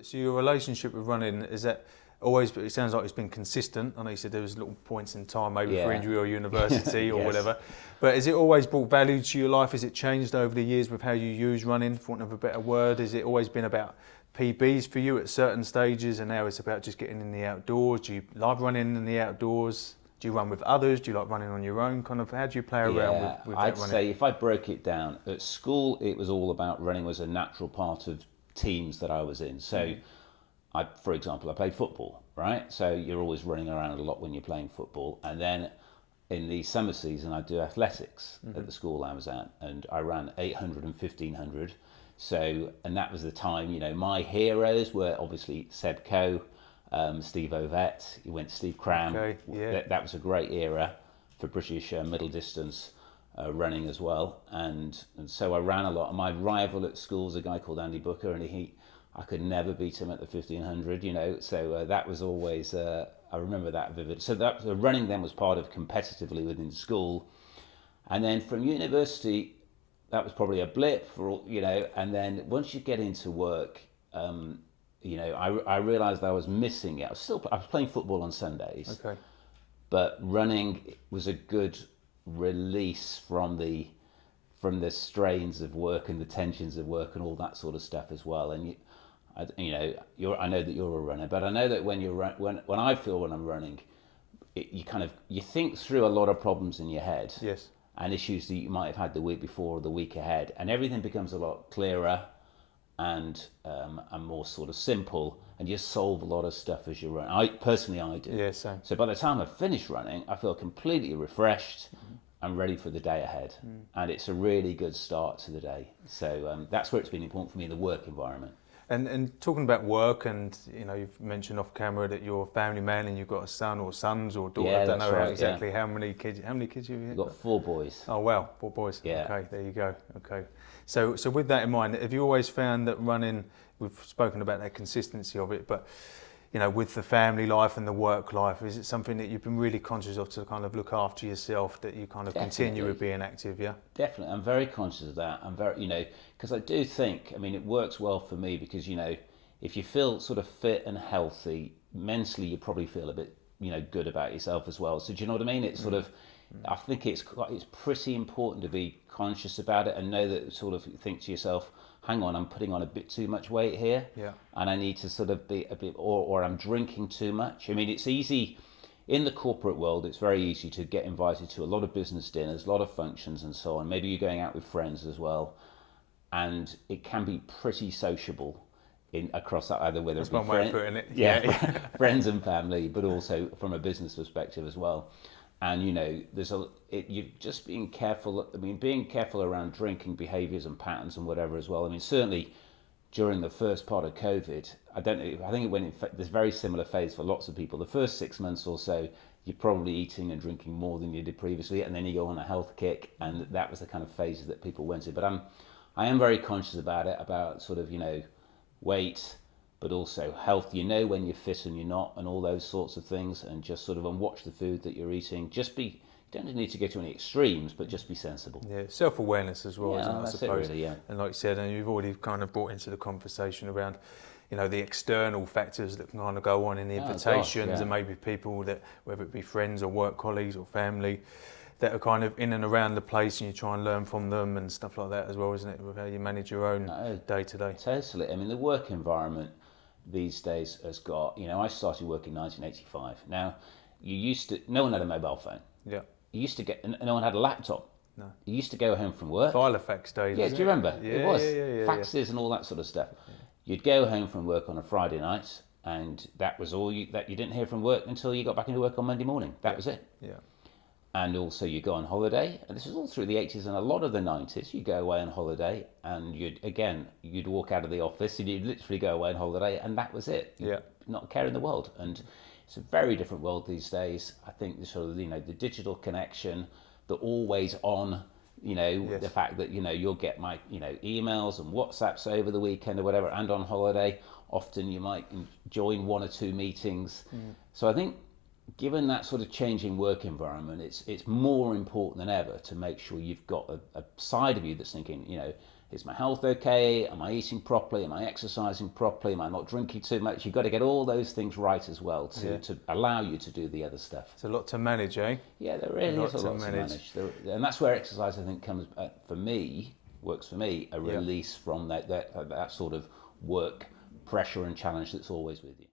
So your relationship with running, is that always, it sounds like it's been consistent. I know you said there was little points in time, maybe for injury or university or Yes. whatever. But has it always brought value to your life? Has it changed over the years with how you use running, for want of a better word? Has it always been about PBs for you at certain stages, and now it's about just getting in the outdoors? Do you love running in the outdoors? Do you run with others? Do you like running on your own? Kind of, how do you play around with I'd that running? say if I broke it down, at school it was all about running was a natural part of teams that I was in. So for example, I played football, right? So you're always running around a lot when you're playing football. And then in the summer season, I do athletics at the school I was at, and I ran 800 and 1500. So, and that was the time, my heroes were obviously Seb Coe, Steve Ovett, he went to Steve Cram. Okay, yeah. That was a great era for British middle distance running as well. And so I ran a lot. And my rival at school was a guy called Andy Booker, and I could never beat him at the 1500, so that was always, I remember that vivid. So the running then was part of competitively within school. And then from university, that was probably a blip and then once you get into work, I realized I was missing it. I was playing football on Sundays, Okay. but running was a good release from the strains of work and the tensions of work and all that sort of stuff as well. And I know that you're a runner, but I know that when I feel when I'm running, you think through a lot of problems in your head. Yes. And issues that you might have had the week before or the week ahead, and everything becomes a lot clearer and more sort of simple, and you solve a lot of stuff as you run. I do. Yeah, same. So by the time I finish running, I feel completely refreshed and ready for the day ahead, and it's a really good start to the day. So that's where it's been important for me in the work environment. And talking about work, and you've mentioned off camera that you're a family man and you've got a son or sons or daughter. Yeah, I don't that's know right, exactly how many kids you've We've got 4 boys. Oh wow, 4 boys. Yeah. Okay, there you go. Okay. So with that in mind, have you always found that running, we've spoken about that consistency of it, but with the family life and the work life, is it something that you've been really conscious of to kind of look after yourself, that you kind of continue with being active, yeah? Definitely, I'm very conscious of that. I'm very, because I do think, it works well for me because, if you feel sort of fit and healthy, mentally you probably feel a bit, good about yourself as well. So do you know what I mean? It's sort of, I think it's pretty important to be conscious about it and know that sort of think to yourself, hang on, I'm putting on a bit too much weight here, and I need to sort of be a bit, or I'm drinking too much. It's easy, in the corporate world, it's very easy to get invited to a lot of business dinners, a lot of functions and so on. Maybe you're going out with friends as well, and it can be pretty sociable across that, either whether That's it be one way of putting it. Yeah, friends and family, but also from a business perspective as well. And you're just being careful. Being careful around drinking behaviours and patterns and whatever as well. Certainly during the first part of COVID, I think it went in this very similar phase for lots of people. The first 6 months or so, you're probably eating and drinking more than you did previously, and then you go on a health kick, and that was the kind of phases that people went in. But I am very conscious about it, about sort of weight, but also health. When you're fit and you're not, and all those sorts of things, and just sort of watch the food that you're eating. You don't need to go to any extremes, but just be sensible. Yeah, self-awareness as well, isn't it, I that's suppose. It really, yeah. And like you said, and you've already kind of brought into the conversation around, the external factors that can kind of go on in the invitations, and maybe people that, whether it be friends or work colleagues or family, that are kind of in and around the place, and you try and learn from them and stuff like that as well, isn't it, with how you manage your own day-to-day. Totally. The work environment these days has got, I started work in 1985. Now, no one had a mobile phone. Yeah. You used to no one had a laptop. No. You used to go home from work. Filofax days. Yeah, do you remember? Yeah, it was. Yeah, Faxes and all that sort of stuff. Yeah. You'd go home from work on a Friday night, and that was all that you didn't hear from work until you got back into work on Monday morning. That was it. Yeah. And also you go on holiday, and this is all through the 80s and a lot of the 90s. You go away on holiday, and you'd walk out of the office, and you'd literally go away on holiday, and that was it. Not a care in the world. And it's a very different world these days. I think the sort of the digital connection, the always on, the fact that you'll get my emails and WhatsApps over the weekend or whatever, and on holiday often you might join 1 or 2 meetings. So I think, given that sort of changing work environment, it's more important than ever to make sure you've got a side of you that's thinking, is my health okay? Am I eating properly? Am I exercising properly? Am I not drinking too much? You've got to get all those things right as well to allow you to do the other stuff. It's a lot to manage, eh? Yeah, there really is a lot to manage. And that's where exercise, I think, comes, works for me, a release from that sort of work pressure and challenge that's always with you.